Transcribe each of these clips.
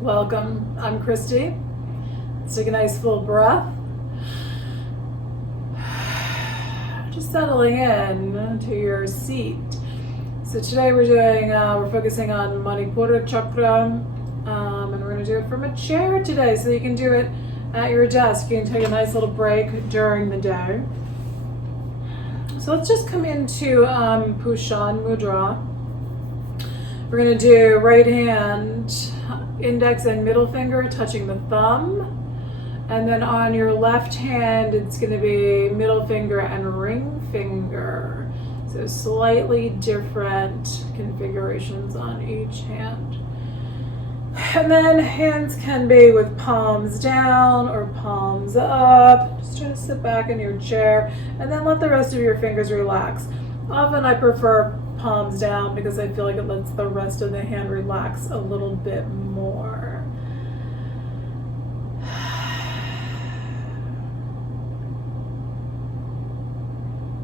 Welcome, I'm Christy. Let's take a nice full breath. Just settling in to your seat. So today we're focusing on Manipura Charkra, and we're going to do it from a chair today. So you can do it at your desk. You can take a nice little break during the day. So let's just come into Pushan Mudra. We're going to do right hand, index and middle finger touching the thumb. And then on your left hand, it's going to be middle finger and ring finger. So slightly different configurations on each hand. And then hands can be with palms down or palms up. Just try to sit back in your chair and then let the rest of your fingers relax. Often I prefer palms down because I feel like it lets the rest of the hand relax a little bit more.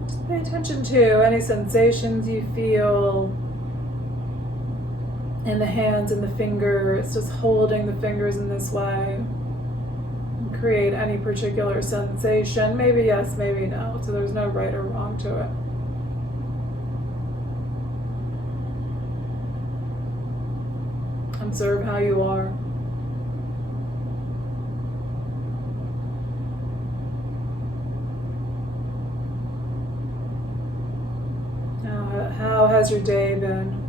Just pay attention to any sensations you feel in the hands and the fingers, just holding the fingers in this way. Create any particular sensation, maybe yes, maybe no, so there's no right or wrong to it. Observe how you are. How has your day been?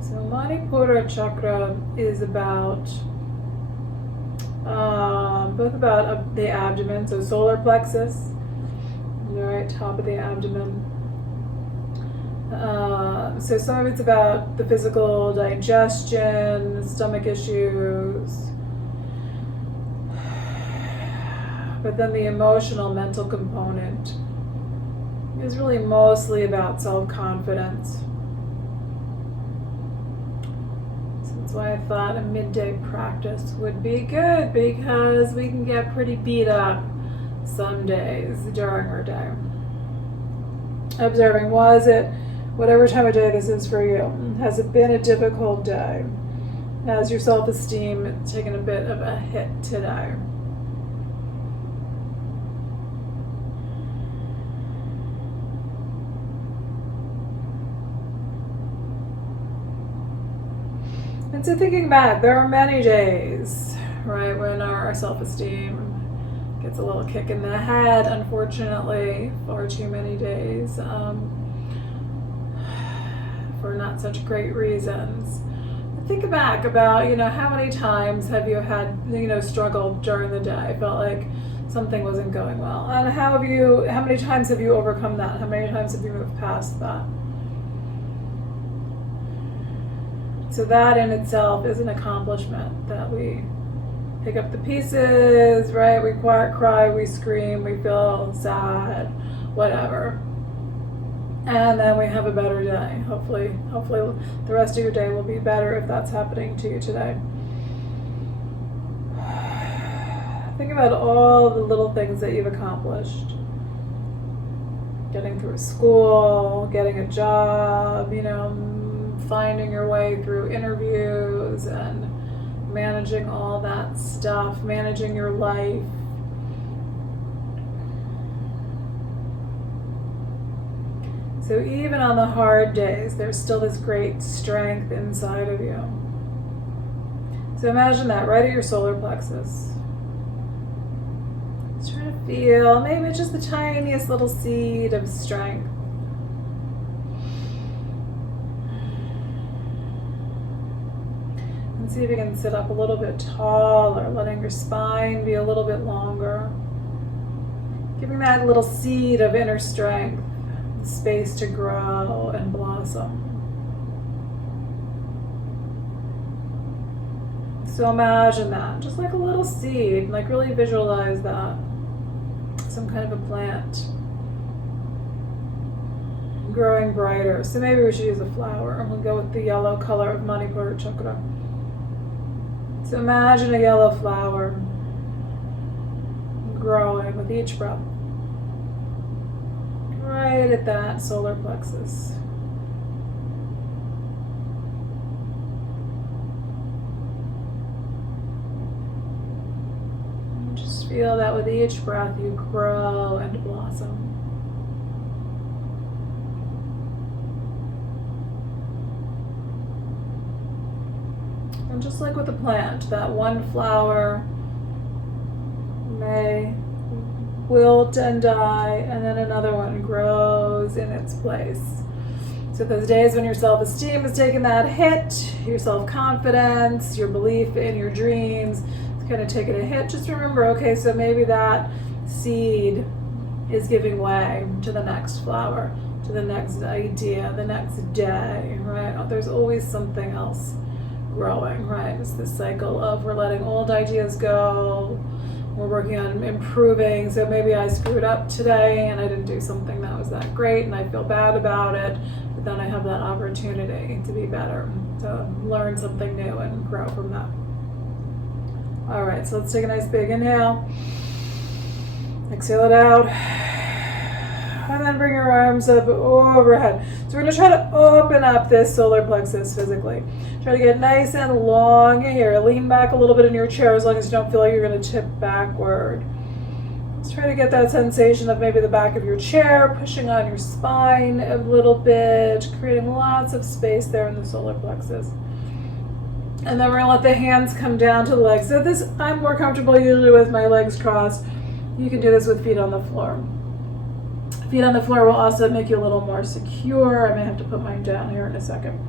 So Manipura Chakra is about both about the abdomen, so solar plexus, the right top of the abdomen. So some of it's about the physical digestion, stomach issues, but then the emotional, mental component is really mostly about self-confidence. That's why I thought a midday practice would be good, because we can get pretty beat up some days during our day. Observing, was it, whatever time of day this is for you, has it been a difficult day? Has your self-esteem taken a bit of a hit today? And so thinking back, there are many days, right, when our self-esteem gets a little kick in the head, unfortunately, far too many days, for not such great reasons. Think back about, how many times have you had, struggled during the day, felt like something wasn't going well, and how many times have you overcome that? How many times have you moved past that? So that in itself is an accomplishment, that we pick up the pieces, right? We cry, we scream, we feel sad, whatever. And then we have a better day. Hopefully the rest of your day will be better if that's happening to you today. Think about all the little things that you've accomplished. Getting through school, getting a job, finding your way through interviews and managing all that stuff, managing your life. So even on the hard days, there's still this great strength inside of you. So imagine that right at your solar plexus. Just try to feel maybe just the tiniest little seed of strength. See if you can sit up a little bit taller, letting your spine be a little bit longer. Giving that little seed of inner strength space to grow and blossom. So imagine that, just like a little seed, like really visualize that. Some kind of a plant growing brighter. So maybe we should use a flower, and we'll go with the yellow color of Manipura Charkra. So imagine a yellow flower growing with each breath. right at that solar plexus. And just feel that with each breath you grow and blossom. And just like with a plant, that one flower may wilt and die, and then another one grows in its place. So those days when your self-esteem is taking that hit, your self-confidence, your belief in your dreams, it's kind of taking a hit, just remember, okay, so maybe that seed is giving way to the next flower, to the next idea, the next day, right? Oh, there's always something else growing, right? It's this cycle of we're letting old ideas go, we're working on improving. So maybe I screwed up today and I didn't do something that was that great and I feel bad about it, but then I have that opportunity to be better, to learn something new and grow from that. All right, so let's take a nice big inhale, exhale it out, and then bring your arms up overhead. So we're going to try to open up this solar plexus physically. Try to get nice and long here. Lean back a little bit in your chair as long as you don't feel like you're going to tip backward. Let's try to get that sensation of maybe the back of your chair pushing on your spine a little bit, creating lots of space there in the solar plexus. And then we're going to let the hands come down to the legs. So this, I'm more comfortable usually with my legs crossed. You can do this with feet on the floor. Feet on the floor will also make you a little more secure. I may have to put mine down here in a second.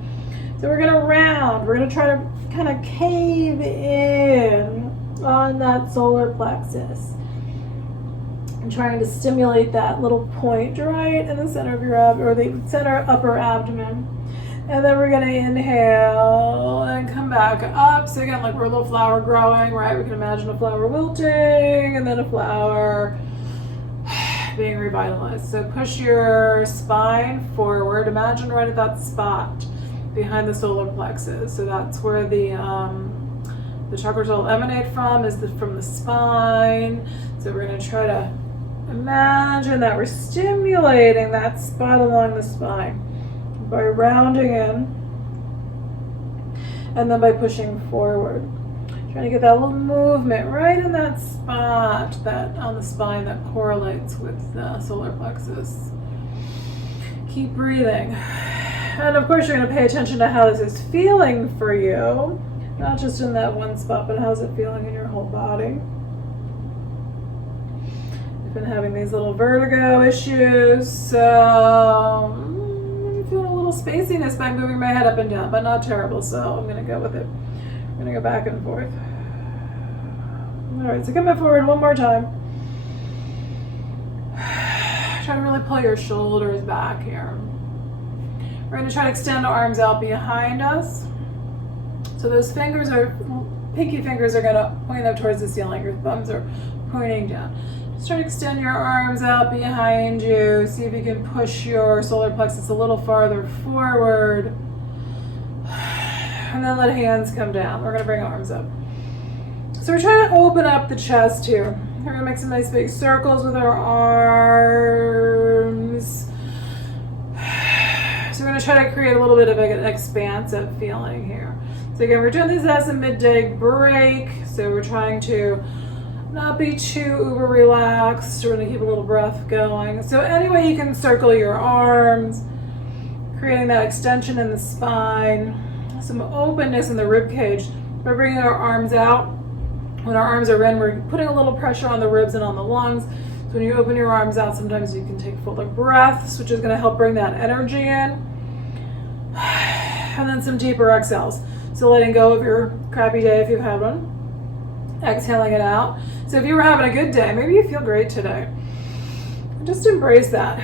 So we're going to round. We're going to try to kind of cave in on that solar plexus. And trying to stimulate that little point right in the center of your abdomen, or the center upper abdomen. And then we're going to inhale and come back up. So again, like we're a little flower growing, right? We can imagine a flower wilting and then a flower being revitalized. So push your spine forward. Imagine right at that spot behind the solar plexus. So that's where the chakras will emanate from, from the spine. So we're going to try to imagine that we're stimulating that spot along the spine by rounding in and then by pushing forward. Trying to get that little movement right in that spot that on the spine that correlates with the solar plexus. Keep breathing. And of course you're going to pay attention to how this is feeling for you. Not just in that one spot, but how's it feeling in your whole body. I've been having these little vertigo issues, so I'm feeling a little spaciness by moving my head up and down, but not terrible, so I'm going to go with it. I'm going to go back and forth. All right, so coming forward one more time. Try to really pull your shoulders back here. We're going to try to extend our arms out behind us. So those pinky fingers are going to point up towards the ceiling. Your thumbs are pointing down. Just try to extend your arms out behind you. See if you can push your solar plexus a little farther forward. And then let hands come down. We're going to bring arms up. So we're trying to open up the chest here. We're going to make some nice big circles with our arms. So we're going to try to create a little bit of an expansive feeling here. So again, we're doing this as a midday break. So we're trying to not be too uber relaxed. We're going to keep a little breath going. So any way you can circle your arms, creating that extension in the spine, some openness in the rib cage. We're bringing our arms out. When our arms are in, we're putting a little pressure on the ribs and on the lungs. So when you open your arms out, sometimes you can take fuller breaths, which is going to help bring that energy in. And then some deeper exhales. So letting go of your crappy day if you've had one. Exhaling it out. So if you were having a good day, maybe you feel great today. Just embrace that.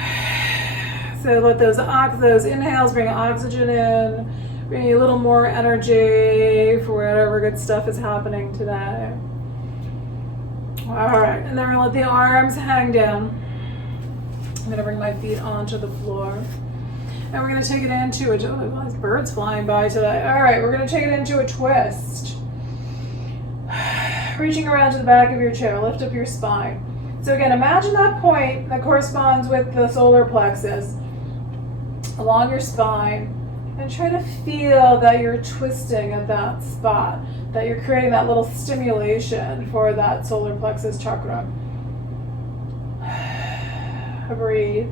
So let those inhales bring oxygen in, bring you a little more energy for whatever good stuff is happening today. All right, and then we're gonna let the arms hang down. I'm gonna bring my feet onto the floor. And we're gonna take it into a, oh, there's birds flying by today. All right, we're gonna take it into a twist. Reaching around to the back of your chair, lift up your spine. So again, imagine that point that corresponds with the solar plexus along your spine, and try to feel that you're twisting at that spot, that you're creating that little stimulation for that solar plexus chakra. Breathe.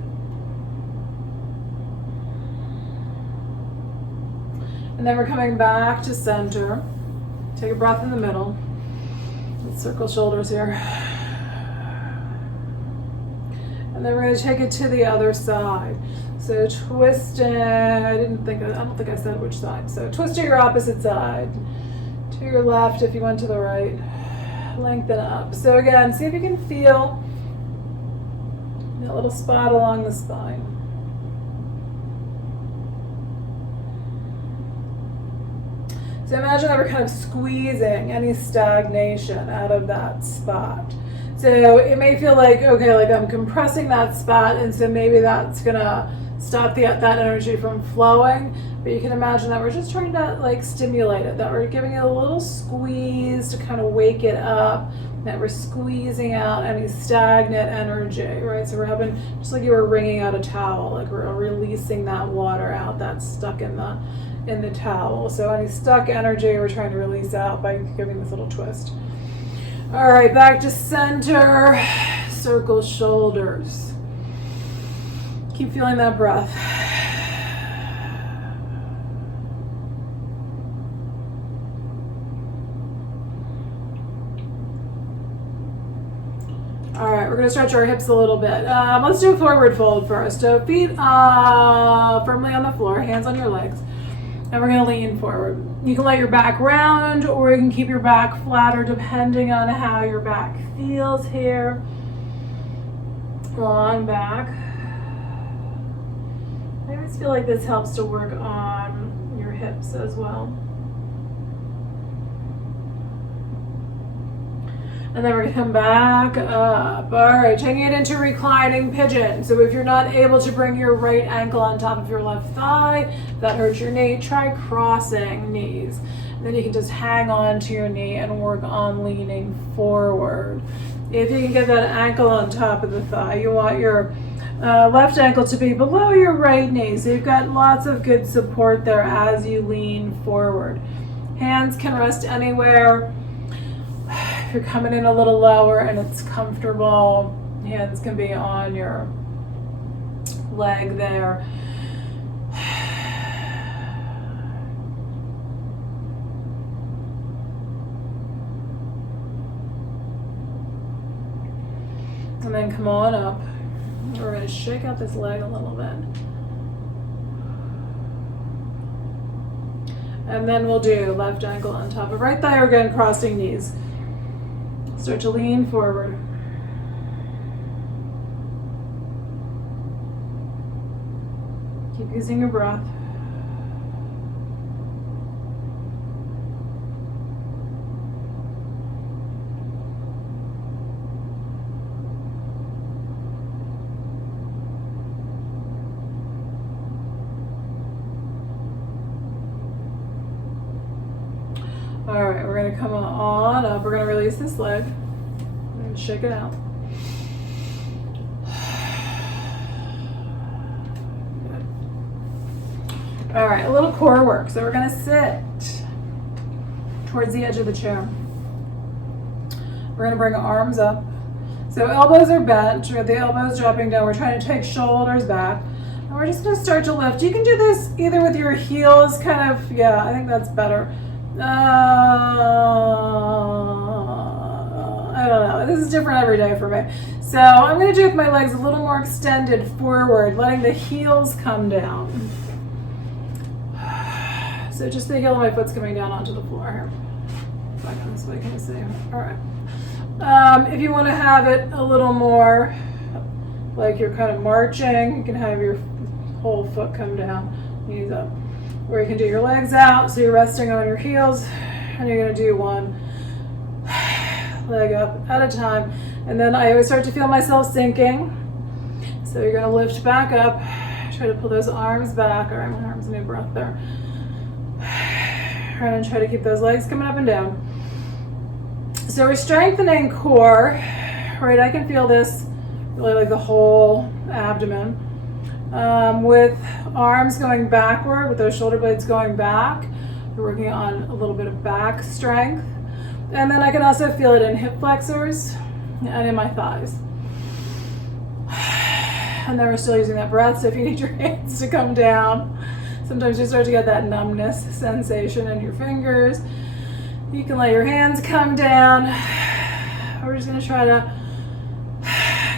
And then we're coming back to center. Take a breath in the middle. Let's circle shoulders here. And then we're going to take it to the other side. So twist it. I don't think I said which side. So twist to your opposite side. To your left if you went to the right. Lengthen up. So again, see if you can feel that little spot along the spine. So imagine that we're kind of squeezing any stagnation out of that spot. So it may feel like, okay, like I'm compressing that spot, and so maybe that's gonna stop that energy from flowing. But you can imagine that we're just trying to like stimulate it, that we're giving it a little squeeze to kind of wake it up, that we're squeezing out any stagnant energy, right? So we're having, just like you were wringing out a towel, like we're releasing that water out that's stuck in the towel. So any stuck energy we're trying to release out by giving this little twist. All right, back to center, circle shoulders. Keep feeling that breath. All right, we're gonna stretch our hips a little bit. Let's do a forward fold first. So feet firmly on the floor, hands on your legs. And we're gonna lean forward. You can let your back round, or you can keep your back flatter depending on how your back feels here. Long back. I always feel like this helps to work on your hips as well. And then we're gonna come back up. All right, taking it into reclining pigeon. So if you're not able to bring your right ankle on top of your left thigh, if that hurts your knee, try crossing knees. And then you can just hang on to your knee and work on leaning forward. If you can get that ankle on top of the thigh, you want your left ankle to be below your right knee. So you've got lots of good support there as you lean forward. Hands can rest anywhere. If you're coming in a little lower and it's comfortable, hands can be on your leg there. And then come on up. We're going to shake out this leg a little bit. And then we'll do left ankle on top of right thigh, again, crossing knees. Start to lean forward. Keep using your breath. All right, we're gonna come on up. We're gonna release this leg and shake it out. Good. All right, a little core work. So we're gonna sit towards the edge of the chair. We're gonna bring arms up. So elbows are bent. We got the elbows dropping down. We're trying to take shoulders back. And we're just gonna start to lift. You can do this either with your heels, kind of, yeah, I think that's better. I don't know. This is different every day for me. So I'm going to do it with my legs a little more extended forward, letting the heels come down. So just the heel of my foot's coming down onto the floor here. Back on this way, can you see? All right. If you want to have it a little more like you're kind of marching, you can have your whole foot come down, knees up. Or you can do your legs out, so you're resting on your heels, and you're going to do one leg up at a time. And then I always start to feel myself sinking. So you're going to lift back up, try to pull those arms back. All right, my arms need breath there. And try to keep those legs coming up and down. So we're strengthening core. right, I can feel this really like the whole abdomen. With arms going backward, with those shoulder blades going back, we're working on a little bit of back strength. And then I can also feel it in hip flexors and in my thighs. And then we're still using that breath, so if you need your hands to come down, sometimes you start to get that numbness sensation in your fingers. You can let your hands come down. We're just gonna try to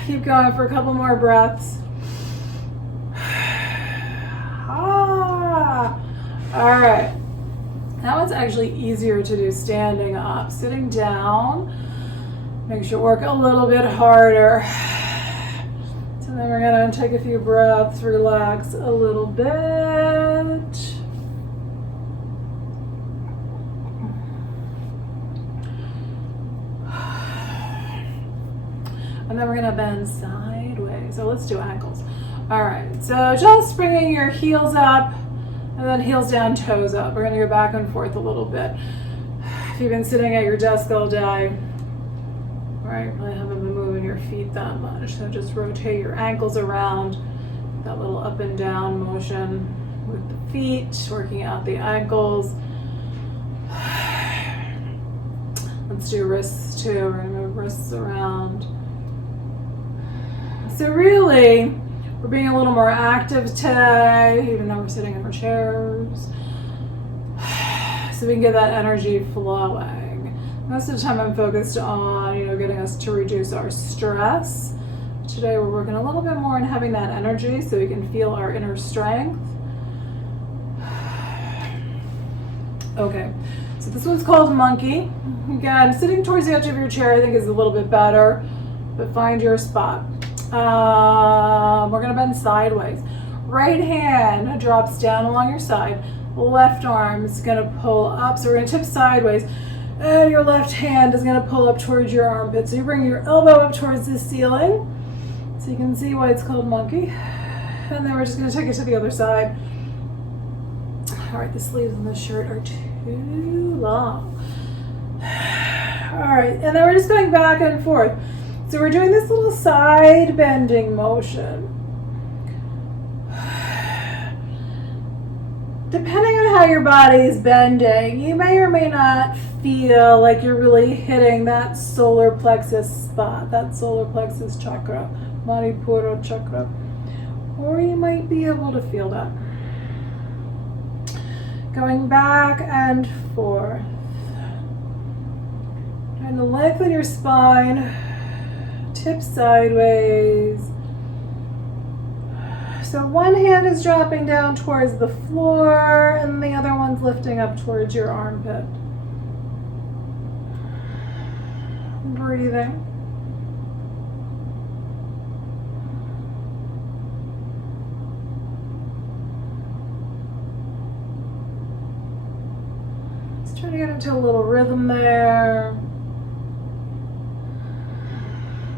keep going for a couple more breaths. All right. That one's actually easier to do standing up. Sitting down makes you work a little bit harder. So then we're gonna take a few breaths, relax a little bit. And then we're gonna bend sideways. So let's do ankles. All right, so just bringing your heels up and then heels down, toes up. We're gonna go back and forth a little bit. If you've been sitting at your desk all day, right, really haven't been moving your feet that much. So just rotate your ankles around, that little up and down motion with the feet, working out the ankles. Let's do wrists too. We're gonna move wrists around. So really, we're being a little more active today, even though we're sitting in our chairs. So we can get that energy flowing. Most of the time I'm focused on, getting us to reduce our stress. Today we're working a little bit more on having that energy so we can feel our inner strength. Okay, so this one's called monkey. Again, sitting towards the edge of your chair I think is a little bit better, but find your spot. We're gonna bend sideways. Right hand drops down along your side. Left arm is gonna pull up. So we're gonna tip sideways. And your left hand is gonna pull up towards your armpit. So you bring your elbow up towards the ceiling. So you can see why it's called monkey. And then we're just gonna take it to the other side. All right, the sleeves on this shirt are too long. All right, and then we're just going back and forth. So we're doing this little side bending motion. Depending on how your body is bending, you may or may not feel like you're really hitting that solar plexus spot, that solar plexus chakra, Manipura Charkra. Or you might be able to feel that. Going back and forth. Trying to lengthen your spine. Tip sideways. So one hand is dropping down towards the floor and the other one's lifting up towards your armpit. Breathing. Let's try to get into a little rhythm there.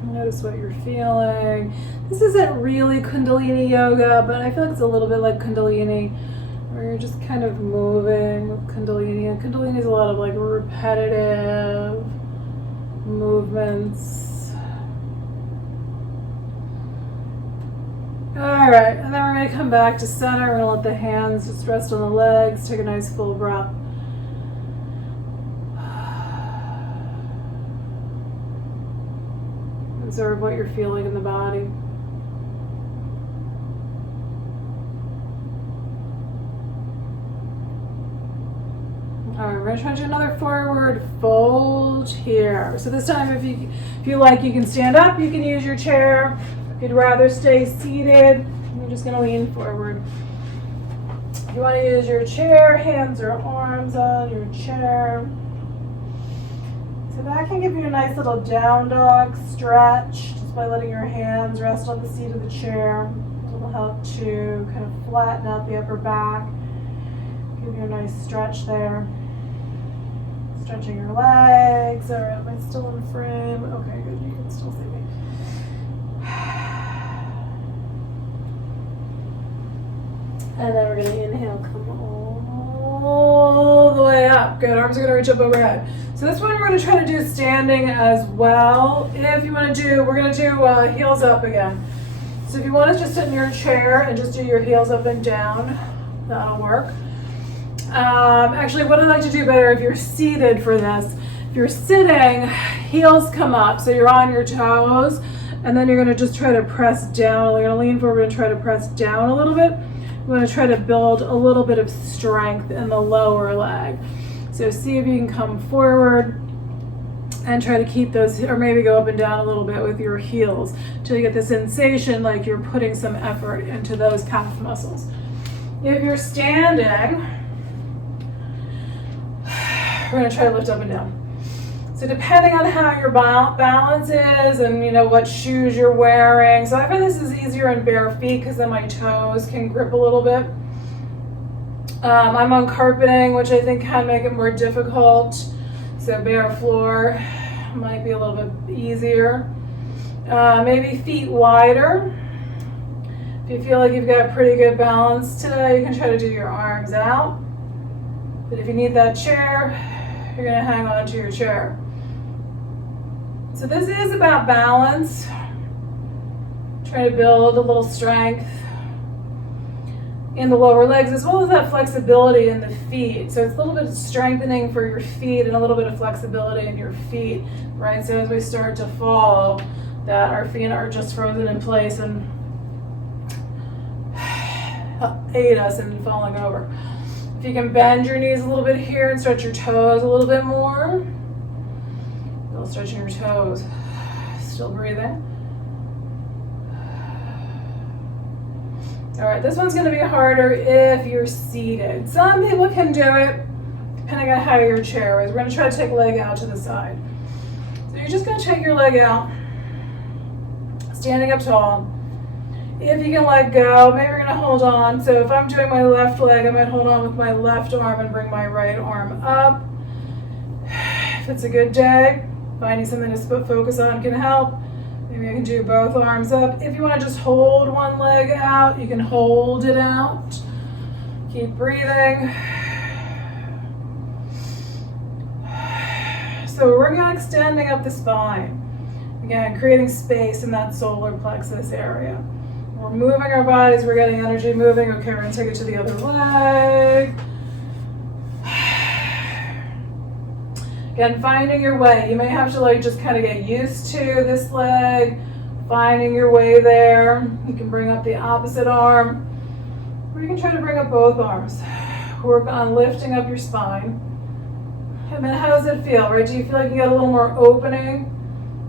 Notice what you're feeling. This isn't really Kundalini yoga, but I feel like it's a little bit like Kundalini, where you're just kind of moving with Kundalini. And Kundalini is a lot of like repetitive movements. All right, and then we're going to come back to center. We're going to let the hands just rest on the legs. Take a nice full breath. Observe what you're feeling in the body. All right, we're going to try to do another forward fold here. So this time, if you like, you can stand up. You can use your chair. If you'd rather stay seated, you're just going to lean forward. If you want to use your chair, hands or arms on your chair. So that can give you a nice little down dog stretch just by letting your hands rest on the seat of the chair. It'll help to kind of flatten out the upper back. Give you a nice stretch there. Stretching your legs. All right, am I still in frame? Okay, good. You can still see me. And then we're going to inhale, come all the way up. up. Good, arms are gonna reach up overhead. So this one we're gonna try to do standing as well. If you wanna do, we're gonna do heels up again. So if you wanna just sit in your chair and just do your heels up and down, that'll work. Actually, what I'd like to do better if you're seated for this, if you're sitting, heels come up, so you're on your toes, and then you're gonna just try to press down. You're gonna lean forward and try to press down a little bit. You wanna try to build a little bit of strength in the lower leg. So see if you can come forward and try to keep those, or maybe go up and down a little bit with your heels till you get the sensation like you're putting some effort into those calf muscles. If you're standing, we're gonna try to lift up and down. So depending on how your balance is and what shoes you're wearing. So I find this is easier in bare feet because then my toes can grip a little bit. I'm on carpeting, which I think can make it more difficult. So bare floor might be a little bit easier. Maybe feet wider. If you feel like you've got pretty good balance today, you can try to do your arms out. But if you need that chair, you're gonna hang on to your chair. So this is about balance. Try to build a little strength in the lower legs as well as that flexibility in the feet. So it's a little bit of strengthening for your feet and a little bit of flexibility in your feet, right? So as we start to fall, that our feet are just frozen in place and aid us in falling over. If you can bend your knees a little bit here and stretch your toes a little bit more. Still stretching your toes. Still breathing. All right, this one's gonna be harder if you're seated. Some people can do it depending on how your chair is. We're gonna try to take a leg out to the side. So you're just gonna take your leg out, standing up tall. If you can let go, maybe you're gonna hold on. So if I'm doing my left leg, I might hold on with my left arm and bring my right arm up. If it's a good day, finding something to focus on can help. Maybe I can do both arms up. If you wanna just hold one leg out, you can hold it out. Keep breathing. So we're working on extending up the spine. Again, creating space in that solar plexus area. We're moving our bodies, we're getting energy moving. Okay, we're gonna take it to the other leg. Again, finding your way. You may have to just kind of get used to this leg, finding your way there. You can bring up the opposite arm, or you can try to bring up both arms. Work on lifting up your spine. And then how does it feel, right? Do you feel like you get a little more opening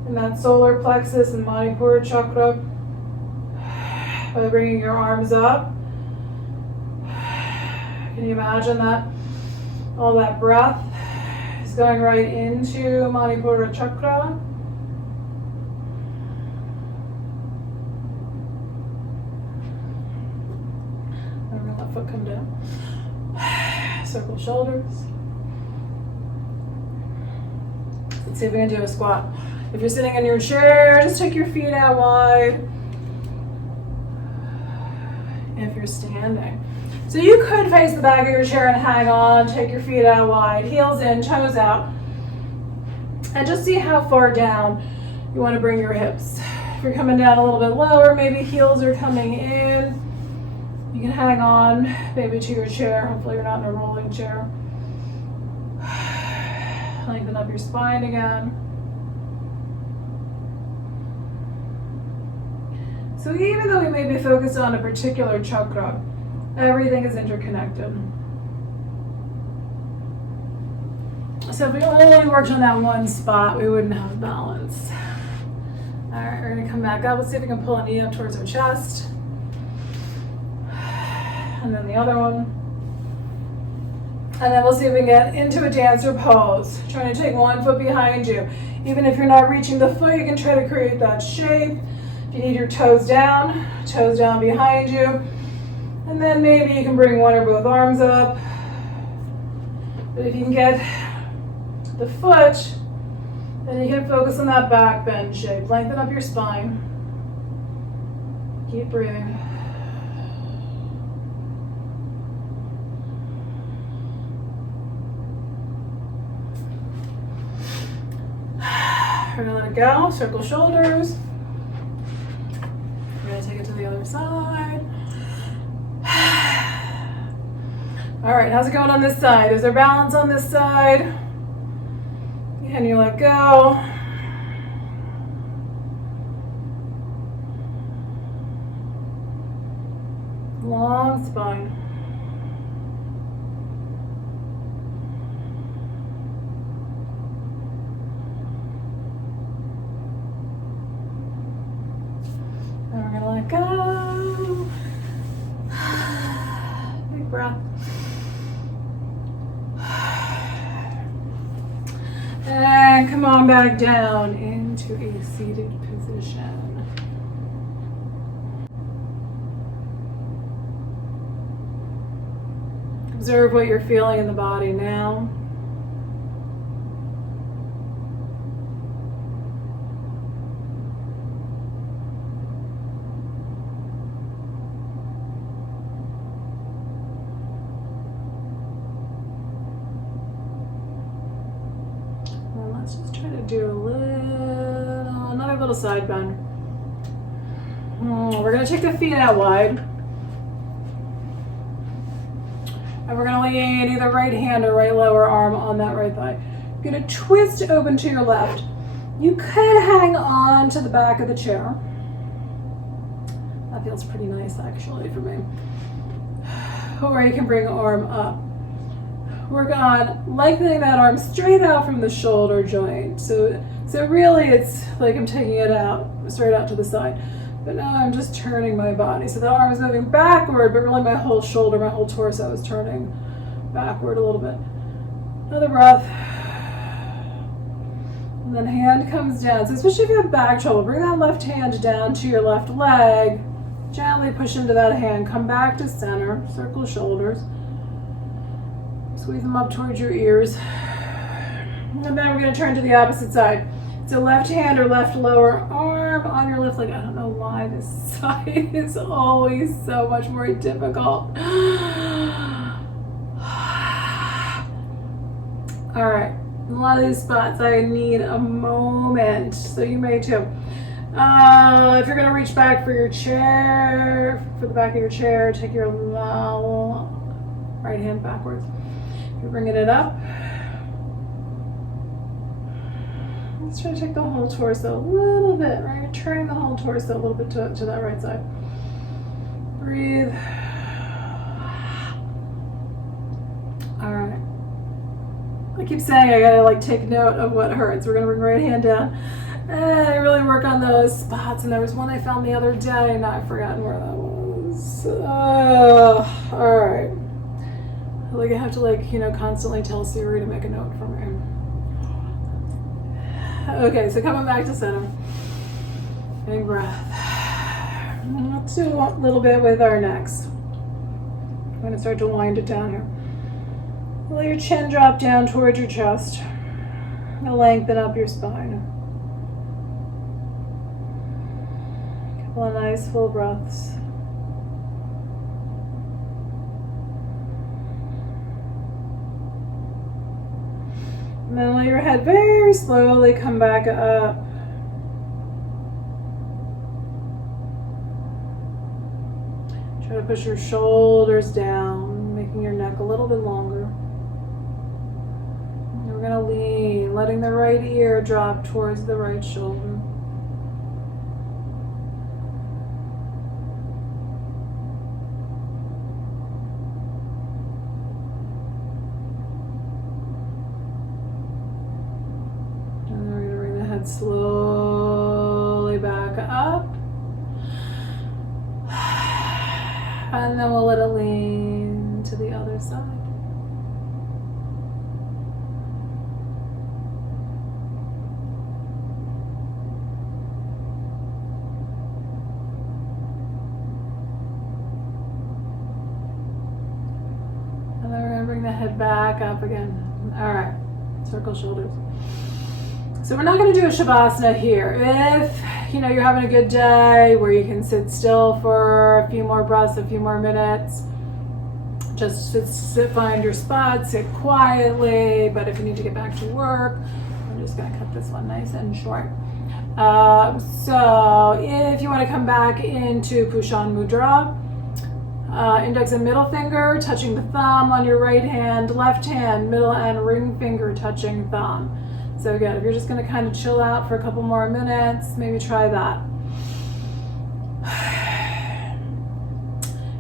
in that solar plexus and Manipura Charkra? By bringing your arms up. Can you imagine that all that breath is going right into Manipura Charkra? I'm gonna let foot come down. Circle shoulders. Let's see if we can do a squat. If you're sitting in your chair, just take your feet out wide. If you're standing. So you could face the back of your chair and hang on, take your feet out wide, heels in, toes out, and just see how far down you want to bring your hips. If you're coming down a little bit lower, maybe heels are coming in, you can hang on maybe to your chair. Hopefully you're not in a rolling chair. Lengthen up your spine again. So even though we may be focused on a particular chakra, everything is interconnected. So if we only worked on that one spot, we wouldn't have balance. All right, we're gonna come back up. Let's see if we can pull a knee up towards our chest. And then the other one. And then we'll see if we can get into a dancer pose. Trying to take one foot behind you. Even if you're not reaching the foot, you can try to create that shape. If you need your toes down behind you. And then maybe you can bring one or both arms up. But if you can get the foot, then you can focus on that back bend shape. Lengthen up your spine. Keep breathing. We're gonna let it go. Circle shoulders. We're gonna take it to the other side. All right, how's it going on this side? Is there balance on this side? And you let go. Long spine. And we're gonna let go. Big breath. And come on back down into a seated position. Observe what you're feeling in the body now. Well, let's just try to do another little side bend. We're going to take the feet out wide. And we're going to lean either right hand or right lower arm on that right thigh. You're going to twist open to your left. You could hang on to the back of the chair. That feels pretty nice actually for me. Or you can bring the arm up. Work on lengthening that arm straight out from the shoulder joint. So really it's like I'm taking it out, straight out to the side. But now I'm just turning my body. So the arm is moving backward, but really my whole shoulder, my whole torso is turning backward a little bit. Another breath. And then hand comes down. So especially if you have back trouble, bring that left hand down to your left leg. Gently push into that hand. Come back to center. Circle shoulders. Squeeze them up towards your ears. And then we're going to turn to the opposite side. So left hand or left lower arm on your left leg. I don't know why this side is always so much more difficult. All right, a lot of these spots I need a moment, so you may too. If you're gonna reach back for your chair, for the back of your chair, take your right hand backwards. You're bringing it up. Let's try to take the whole torso a little bit, right? Turning the whole torso a little bit to that right side. Breathe. All right. I keep saying I gotta like take note of what hurts. We're gonna bring right hand down and really work on those spots. And there was one I found the other day, and I've forgotten where that was. All right. Like I have to constantly tell Siri to make a note for me. Okay, so coming back to center. Big breath. Let's do a little bit with our necks. I'm going to start to wind it down here. Let your chin drop down towards your chest. And lengthen up your spine. A couple of nice full breaths. And then let your head very slowly come back up. Try to push your shoulders down, making your neck a little bit longer. And we're going to lean, letting the right ear drop towards the right shoulder. Slowly back up, and then we'll let it lean to the other side. And then we're going to bring the head back up again. All right, circle shoulders. So we're not going to do a Shavasana here. If you're having a good day where you can sit still for a few more breaths, a few more minutes, just sit, find your spot, sit quietly. But if you need to get back to work, just going to cut this one nice and short. So if you want to come back into Pushan Mudra, index and middle finger touching the thumb on your right hand, left hand, middle and ring finger touching thumb. So again, if you're just going to kind of chill out for a couple more minutes, maybe try that.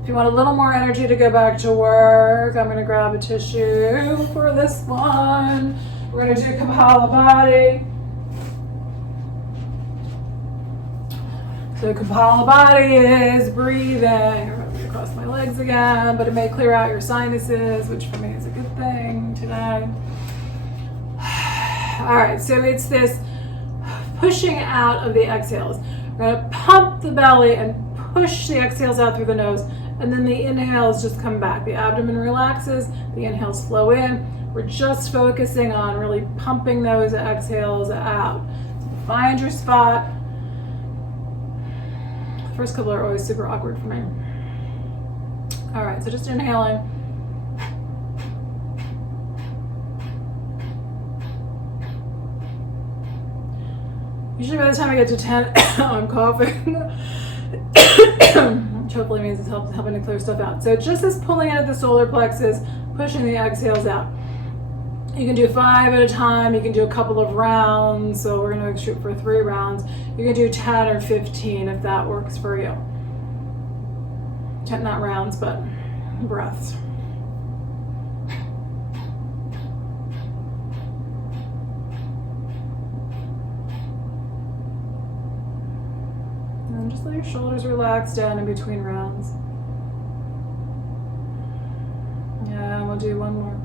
If you want a little more energy to go back to work, I'm going to grab a tissue for this one. We're going to do Kapalabhati. So Kapalabhati is breathing. I'm going to cross my legs again, but it may clear out your sinuses, which for me is a good thing today. All right, so it's this pushing out of the exhales. We're going to pump the belly and push the exhales out through the nose, and then the inhales just come back. The abdomen relaxes, the inhales flow in. We're just focusing on really pumping those exhales out. So find your spot. The first couple are always super awkward for me. All right, so just inhaling. Usually by the time I get to 10, I'm coughing. Which hopefully means it's helping to clear stuff out. So just as pulling out of the solar plexus, pushing the exhales out. You can do 5 at a time. You can do a couple of rounds. So we're going to shoot for 3 rounds. You can do 10 or 15 if that works for you. 10, not rounds, but breaths. And just let your shoulders relax down in between rounds. Yeah, and we'll do one more.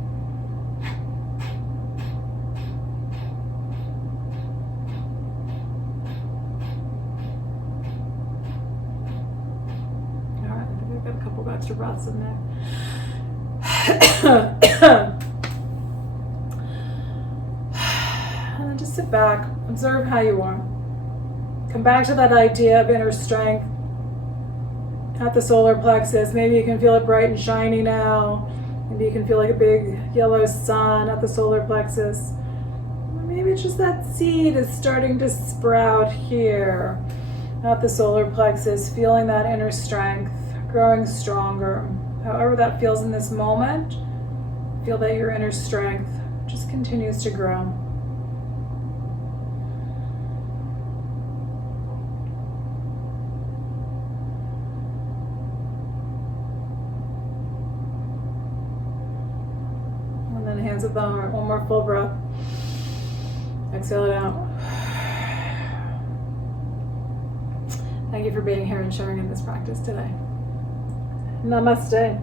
All right, I think I've got a couple of extra breaths in there. And then just sit back, observe how you are. Come back to that idea of inner strength at the solar plexus. Maybe you can feel it bright and shiny now. Maybe you can feel like a big yellow sun at the solar plexus. Or maybe it's just that seed is starting to sprout here at the solar plexus, feeling that inner strength, growing stronger. However that feels in this moment, feel that your inner strength just continues to grow. Hands at them, one more full breath. Exhale it out. Thank you for being here and sharing in this practice today. Namaste.